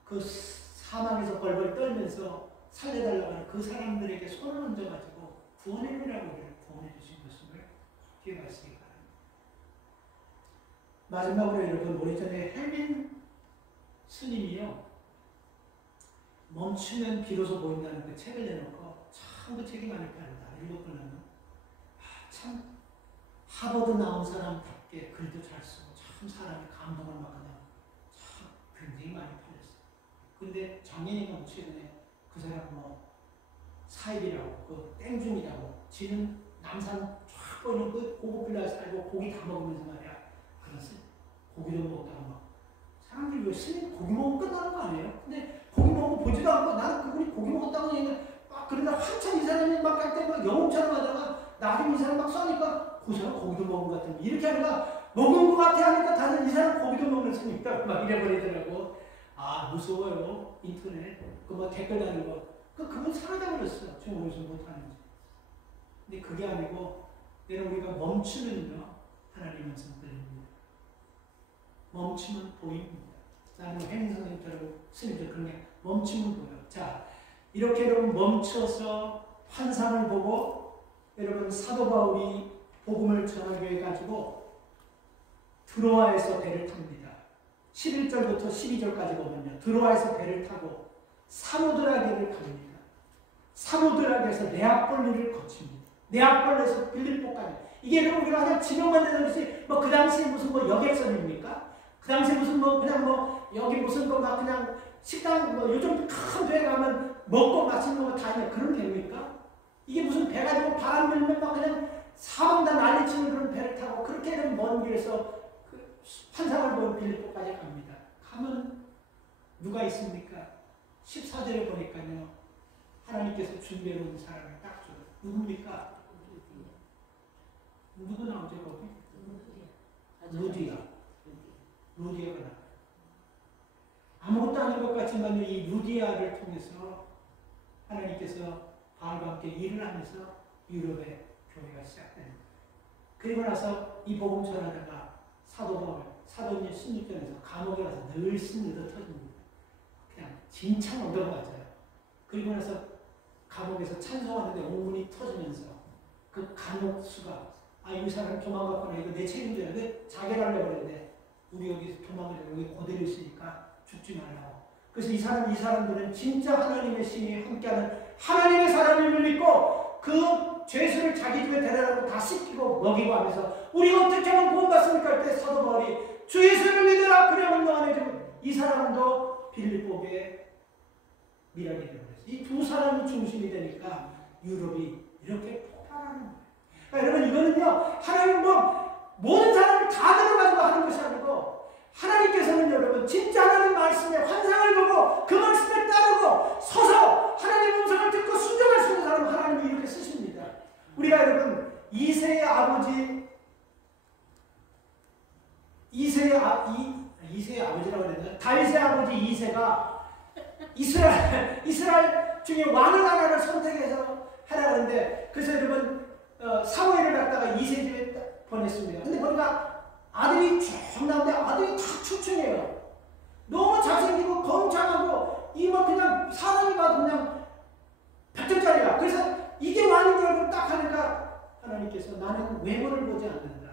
그 사망에서 벌벌 떨면서 살려달라고 하는 그 사람들에게 손을 얹어가지고 구원해내라고 우리를 구원해 주신 것임을 기억하시기 바랍니다. 마지막으로 여러분, 오래전에 헬빈 스님이요, 멈추면 비로소 보인다는 그 책을 내놓고 참 그 책이 많이 팔린다. 읽어보려면 참 하버드 나온 사람답게 글도 잘 쓰고 참 사람이 감동을 막 그냥 참 굉장히 많이 팔렸어요. 근데 작년인가 최근에 그 사람 사입이라고 그 땡중이라고 지는 남산 쫙 보이는 그 고급 빌라에 살고 고기 다 먹으면서 말이야. 그랬어요. 고기도 먹다가 막 사람들이 왜 스님 고기 먹으면 끝나는 거 아니에요? 근데 고기 먹고 보지도 않고 나는 그분이 고기 먹었다고 얘기는 막 그러다 한참 이 사람이 막 갈 때 막 영웅처럼 하다가 나중에 이 사람 막 쏘니까 그 사람 고기도 먹은 것 같은 이렇게 하니까 먹은 것 같아 하니까 다들 이 사람 고기도 먹는 스님이다 막 이래버리더라고. 아 무서워요 인터넷 그 뭐 댓글 다는 거 그분 사라져 버렸어. 지금 어디서 못하는지. 근데 그게 아니고 여러분 우리가 멈추면요 하나님 말씀 들립니다. 멈추면 보입니다. 나는 혜민 선생님처럼 스님들 그런 게 멈추면 보여. 자 이렇게 여러분 멈춰서 환상을 보고 여러분 사도 바울이 복음을 전하기 위해 가지고 드로아에서 배를 탑니다. 11절부터 12절까지 보면요. 드로아에서 배를 타고 사모드라게를 갑니다. 사모드라게에서 네아폴리를 거칩니다. 네아폴리에서 빌립보까지. 이게 여러분 우리가 그냥 지명만 되는 것이 뭐 그 당시에 무슨 뭐 여객선입니까? 그 당시에 무슨 뭐 그냥 뭐 여기 무슨 거 막 그냥 식당 뭐 요즘 큰 배 가면 먹고 마시는 거 다 있는 그런 배입니까? 이게 무슨 배 가지고 바람 불면 막 그냥 사방 다 난리치는 그런 배를 타고 그렇게 먼 길에서 그 환상을 보는 빌립보까지 갑니다. 가면 누가 있습니까? 14절에 보니까요. 하나님께서 준비해 놓은 사람을 딱 줘요. 누굽니까? 누구 나오죠 거기? 루디아가 나와요. 아무것도 아닌 것 같지만 이 루디아를 통해서 하나님께서 바울과 함께 일을 하면서 유럽의 교회가 시작됩니다. 그리고 나서 이 복음 전하다가 사도 바울, 사도행전 16장에서 감옥에 가서 늘 스님으로 터집니다. 그냥 진창 얻어 맞아요. 그리고 나서 감옥에서 찬송하는데 옹문이 터지면서 그 감옥 수가 이 사람 도망갔구나 이거 내 책임져야 돼. 자결 하려고 그랬는데 우리 여기 도망가려고 여기 그대로 있으니까 죽지 말라고. 그래서 이 사람들은 진짜 하나님의 신이 함께하는 하나님의 사람임을 믿고 그 죄수를 자기 집에 데려다고 다 씻기고 먹이고 하면서 우리가 어떻게 하면 구원받습니까? 할 때 사도 바울이 주 예수를 믿으라 그러면 너 안에 지금 이 사람도 빌립보의 미랄이 되어버렸어요. 이 두 사람이 중심이 되니까 유럽이 이렇게 폭발하는 거예요. 그러니까 여러분 이거는요 하나님 모든 사람을 다 들어가지고 하는 것이 아니고 하나님께서는 여러분 진짜 하나님 말씀에 환상을 보고 그 말씀에 따르고 서서 하나님의 음성을 듣고 순종할 수 있는 사람은 하나님이 이렇게 쓰십니다. 우리가 여러분 이세의 아버지라고 그랬나요? 다윗의 아버지 이세가 이스라엘 중에 왕을 하나를 선택해서 하라고 하는데 그래서 여러분 사무엘을 갖다가 이세 집에 보냈습니다. 근데 보니까 아들이 쭉 나오는데 아들이 다 출중해요. 너무 잘생기고 건장하고 이뭐 그냥 사람이 봐도 그냥 100점짜리야. 그래서 이게 왕인 줄 알고 딱 하니까 하나님께서 나는 외모를 보지 않는다.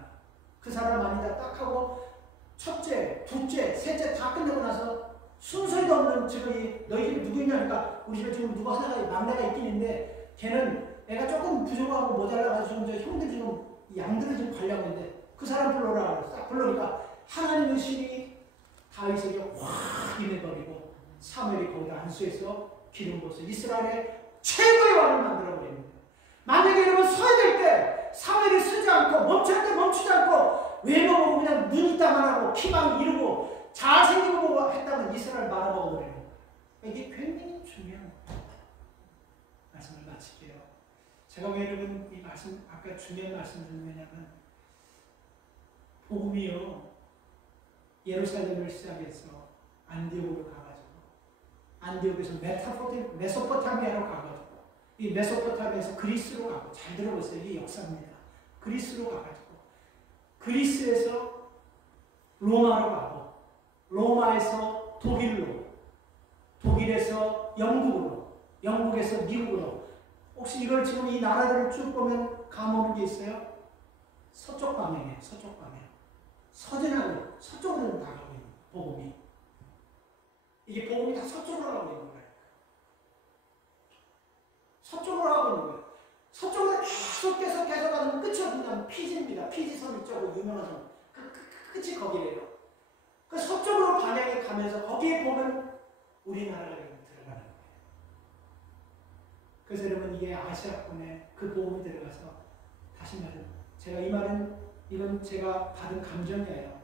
그 사람 아니다 딱 하고 첫째, 둘째, 셋째 다 끝내고 나서 순서에도 없는 지금 너희 집에 누구 있냐니까 우리 집에 지금 누구 하나가 막내가 있긴 있는데 걔는 애가 조금 부족하고 모자라가지고 저 형들 지금 양들을 좀 관리하고 있는데 그 사람 불러라. 딱 불러니까 하나님의 신이 다윗에게 확 임해버리고 사무엘이 거기다 안수해서 기름 부어서 이스라엘의 최고의 왕을 만들어버립니다. 만약에 여러분 서야 될 때 사무엘이 쓰지 않고 멈출 때 멈추지 않고 외모 보고 그냥 눈 이따만 하고 키만 이루고 잘생기고 보고 했다면 이스라엘 말아먹어버리는 거예요. 이게 굉장히 중요한 말씀을 마칠게요. 제가 왜 여러분 이 말씀 아까 중요한 말씀을 왜냐면 복음이요 예루살렘을 시작해서 안디옥으로 가가지고 안디옥에서 메소포타미아로 가가지고 이 메소포타미아에서 그리스로 가고, 잘 들어보세요. 이게 역사입니다. 그리스로 가가지고 그리스에서 로마로 가고, 로마에서 독일로, 독일에서 영국으로, 영국에서 미국으로. 혹시 이걸 지금 이 나라들을 쭉 보면 감오는 게 있어요? 서쪽 방향이에요. 서쪽 방향. 서진하고 서쪽으로 나가고 있는 복음이. 이게 복음이 다 서쪽으로 가고 있는 거예요. 서쪽으로 가고 있는 거예요. 서쪽으로 계속 가면 끝이 어디냐면 피지입니다. 피지선 이쪽으로 유명한 선. 끝이 거기에요. 그 서쪽으로 방향이 가면서 거기에 보면 우리나라가 들어가는 거예요. 그래서 여러분 이게 아시아권에 그 복음이 들어가서, 다시 말은 제가 이 말은 이건 제가 받은 감정이에요.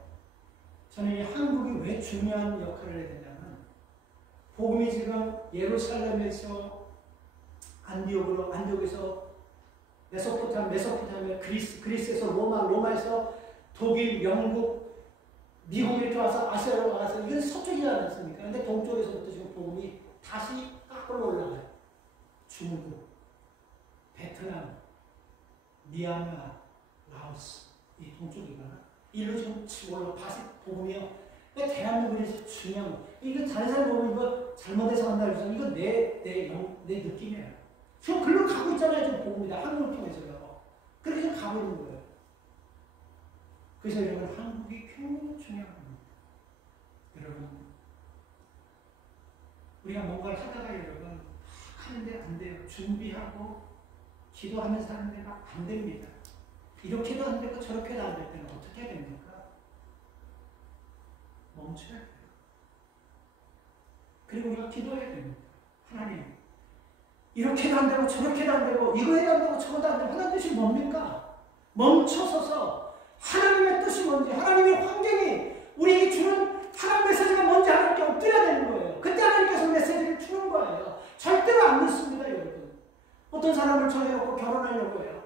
저는 이 한국이 왜 중요한 역할을 해야 되냐면, 복음이 지금 예루살렘에서 안디옥에서 메소포타미아, 그리스에서 로마, 로마에서 독일, 영국, 미국 이렇게 와서 아시아로 와서, 이건 서쪽이지 않습니까? 근데 동쪽에서부터 지금 복음이 다시 거꾸로 올라가요. 중국, 베트남, 미얀마, 라오스, 이 동쪽이거나 일로 좀 치고 올라 다시 복음이요. 대한민국에서 중요한 거. 이거 다른 사람 보면 이거 잘못해서 한다 그래서 이거 내 느낌이에요. 지금 글로 가고 있잖아요. 지금 복음이다. 한국을 통해서요. 그렇게 좀 가고 있는 거예요. 그래서 여러분 한국이 굉장히 중요한 겁니다. 여러분 우리가 뭔가를 하다가 여러분 하는데 안 돼요. 준비하고 기도하면서 하는데 막 안 됩니다. 이렇게도 안 되고 저렇게도 안 될 때는 어떻게 해야 됩니까? 멈춰야 돼요. 그리고 우리가 기도해야 됩니다. 하나님, 이렇게도 안 되고 저렇게도 안 되고 이거에도 안 되고 저거도 안 되고 하나님 뜻이 뭡니까? 멈춰서서 하나님의 뜻이 뭔지, 하나님의 환경이 우리에게 주는 하나님 메시지가 뭔지 하나님께 엎드려야 되는 거예요. 그때 하나님께서 메시지를 주는 거예요. 절대로 안 늦습니다, 여러분. 어떤 사람을 정해놓고 결혼하려고 해요.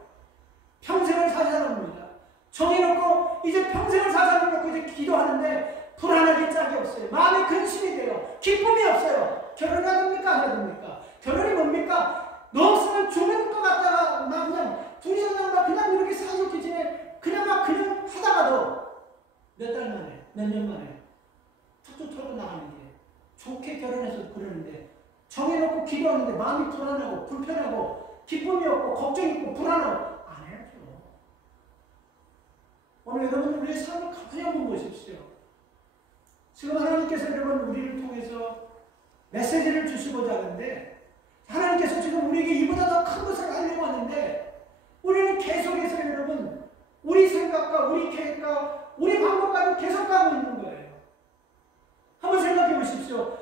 평생을 살 사람입니다. 정해놓고 이제 평생을 살 사람을 놓고 이제 기도하는데 불안하게 짝이 없어요. 마음에 근심이 돼요. 기쁨이 없어요. 결혼해야 됩니까? 안 해야 됩니까? 결혼이 뭡니까? 너 없으면 죽는 것 같다가 막 그냥 둘이서 그냥 이렇게 사이좋게 지내 그냥 하다가도 몇 달 만에, 몇 년 만에 툭툭 털고 나가는 게 좋게 결혼해서 그러는데 정해놓고 기도하는데 마음이 불안하고 불편하고 기쁨이 없고 걱정이 있고 불안하고 안 해야죠. 오늘 여러분 우리의 삶을 가만히 한번 보십시오. 지금 하나님께서 여러분 우리를 통해서 메시지를 주시고자 하는데 하나님께서 지금 우리에게 이보다 더 큰 것을 하려고 하는데 우리는 계속해서 여러분 우리 생각과 우리 계획과 우리 방법과는 계속 가고 있는 거예요. 한번 생각해 보십시오.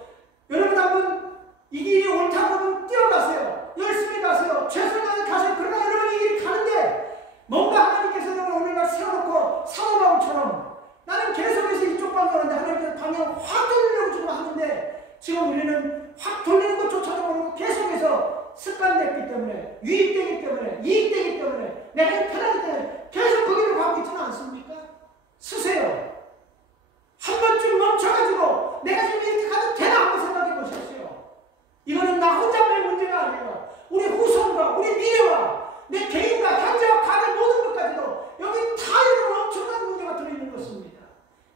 여러분 한번 이 길이 옳다고 하면 뛰어가세요. 열심히 가세요. 최선을 다해서 가세요. 그러나 여러분 이 길이 가는데 뭔가 하나님께서 여러분 오늘날 세워놓고 사우방처럼 나는 계속해서 이쪽 방향을 하는데 하나님께서 방향을 확 돌리려고 지금 하는데 지금 우리는 확 돌리는 것조차도 모르고 계속해서 습관됐기 때문에 유익되기 때문에 이익되기 때문에 내가 편하기 때문에 계속 거기로 가고 있지는 않습니까? 쓰세요. 한 번쯤 멈춰가지고 내가 지금 이렇게 가도 되나 한번 생각해 보십시오. 이거는 나 혼자만의 문제가 아니라 우리 후손과 우리 미래와 내 개인과 현재와 과거 모든 것까지도 여기 다 이런 엄청난 문제가 들어있는 것입니다.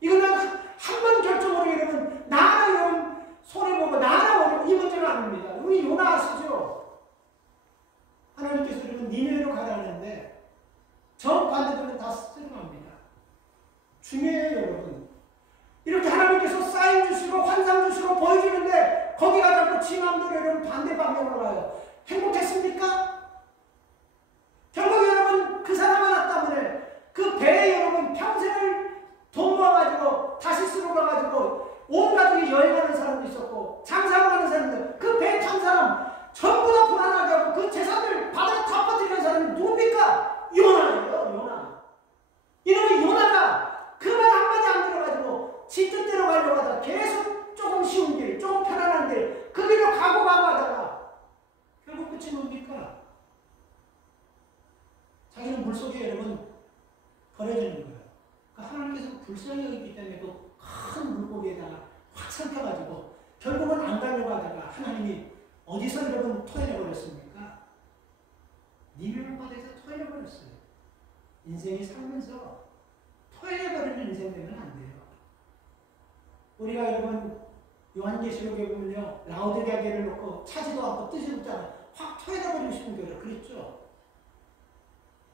이거는 한 번 결정으로 여러분 나나 여러분 손해보고 나나 어려운 이 문제가 아닙니다. 우리 요나 아시죠? 하나님께서 여러분 니네로 가라는데 정반대되면 다 쓸어갑니다. 중요해요 여러분. 이렇게 하나님께서 사인 주시고 환상 주시고 보여주는데 거기 가지 않고 지 마음대로 여러분 반대 방향으로 가요. 행복했습니까? 결국 여러분 그 사람 하나 때문에 그 배에 여러분 평생을 돈 모아가지고 다시 쓰러 가가지고 온 가족이 여행하는 사람도 있었고 장사를 하는 사람들 그 배에 탄 사람 전부 다 불안하게 하고 그 재산을 바다에 다 퍼뜨리는 사람이 누굽니까? 요나예요. 요나. 이놈의 요나가 그 말 한마디 안 들어가지고 지 뜻대로 가려고 하다가 계속 조금 쉬운 길 조금 편안한 길 그 길로 가고 하다가 결국 끝이 뭡니까? 자기는 물속에 여러분 버려지는 거예요. 그러니까 하나님께서 불쌍히 여기기 때문에 그 큰 물고기에다가 확 삼켜가지고 결국은 안 가려고 하다가 하나님이 어디서 여러분 토해내버렸습니까? 토해버렸어요. 인생이 살면서 토해버리는 인생 되면 안 돼요. 우리가 여러분 요한계시록에 보면요, 라오디게아 교회를 놓고 차지도 않고 뜻이 없잖아요. 확 토해버리고 싶은 교회를 그랬죠.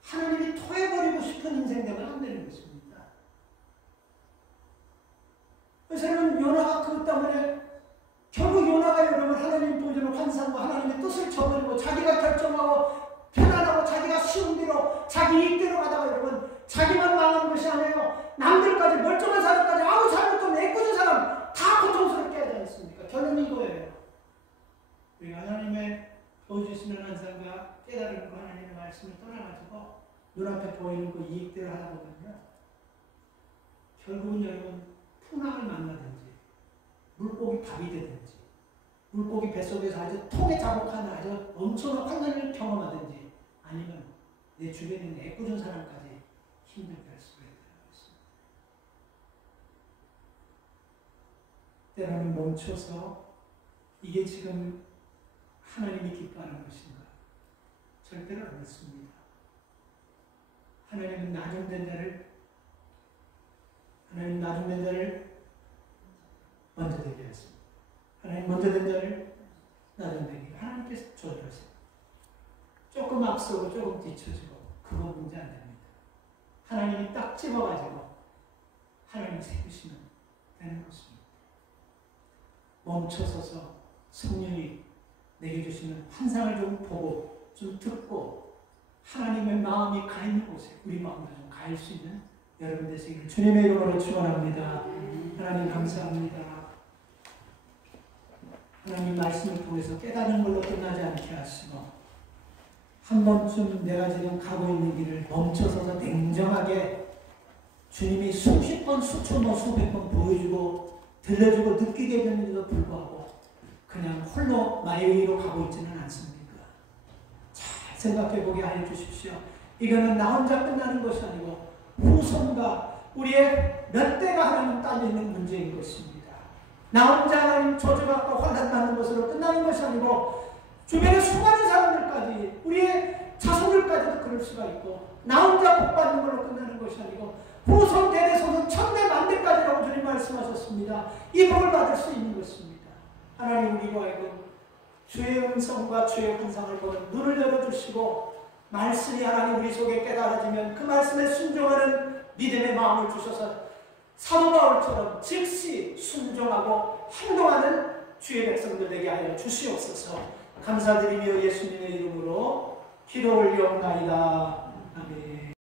하나님이 토해버리고 싶은 인생 되면 안 되는 것입니다. 그래서 여러분 요나가 그것 때문에 결국 요나가 여러분 하나님 보여주는 환상과 하나님의 뜻을 저버리고 자기가 결정하고 편안하고 자기가 쉬운 대로 자기 이익대로 가다가 여러분 자기만 망하는 것이 아니에요. 남들까지 멀쩡한 사람까지 아무 잘못 없는 애꿎은 사람 다 고통스럽게 하지 않습니까? 결론이 이거예요. 우리가 하나님의 보여주시는 환상과 깨달은 그 하나님의 말씀을 떠나가지고 눈앞에 보이는 그 이익대로 하다 보면요, 결국은 여러분 풍랑을 만나든지 물고기 밥이 되든지 물고기 뱃속에서 아주 통에 자복하는 아주 엄청난 환난을 경험하든지 아니면 내 주변에 있는 애꿎은 사람까지 힘들게 할 수가 있다는 것입니다. 때로는 멈춰서 이게 지금 하나님이 기뻐하는 것인가? 절대로 안 그렇습니다. 하나님은 나중된 자를 먼저 되게 하십니다. 하나님 먼저 된 자를 나중되게 하나님께서 조절하십니다. 조금 앞서고 조금 뒤쳐지고 그거 문제 안 됩니다. 하나님이 딱 집어가지고 하나님 세우시면 되는 것입니다. 멈춰서서 성령이 내게 주시는 환상을 좀 보고 좀 듣고 하나님의 마음이 가 있는 곳에 우리 마음도 좀 가 있을 수 있는 여러분 되시기를 주님의 이름으로 축원합니다. 하나님 감사합니다. 하나님 말씀을 통해서 깨닫는 걸로 끝나지 않게 하시고 한 번쯤 내가 지금 가고 있는 길을 멈춰서서 냉정하게 주님이 수십 번, 수천 번, 수백 번 보여주고 들려주고 느끼게 되는데도 불구하고 그냥 홀로 나의 의로 가고 있지는 않습니까? 잘 생각해보게 하여 주십시오. 이거는 나 혼자 끝나는 것이 아니고 후손과 우리의 몇 대가 하나님 딸리는 문제인 것입니다. 나 혼자 하나님 저주받고 환난받는 것으로 끝나는 것이 아니고 주변의 수많은 사람들까지 우리의 자손들까지도 그럴 수가 있고 나 혼자 복받는 걸로 끝나는 것이 아니고 후손 대대손손 천대 만대까지라고 주님 말씀하셨습니다. 이 복을 받을 수 있는 것입니다. 하나님 우리로 하여금 주의 음성과 주의 환상을 보는 눈을 열어주시고 말씀이 하나님 우리 속에 깨달아지면 그 말씀에 순종하는 믿음의 마음을 주셔서 사도 바울처럼 즉시 순종하고 행동하는 주의 백성들 되게 하여 주시옵소서. 감사드리며 예수님의 이름으로 기도 올리옵나이다. 아멘.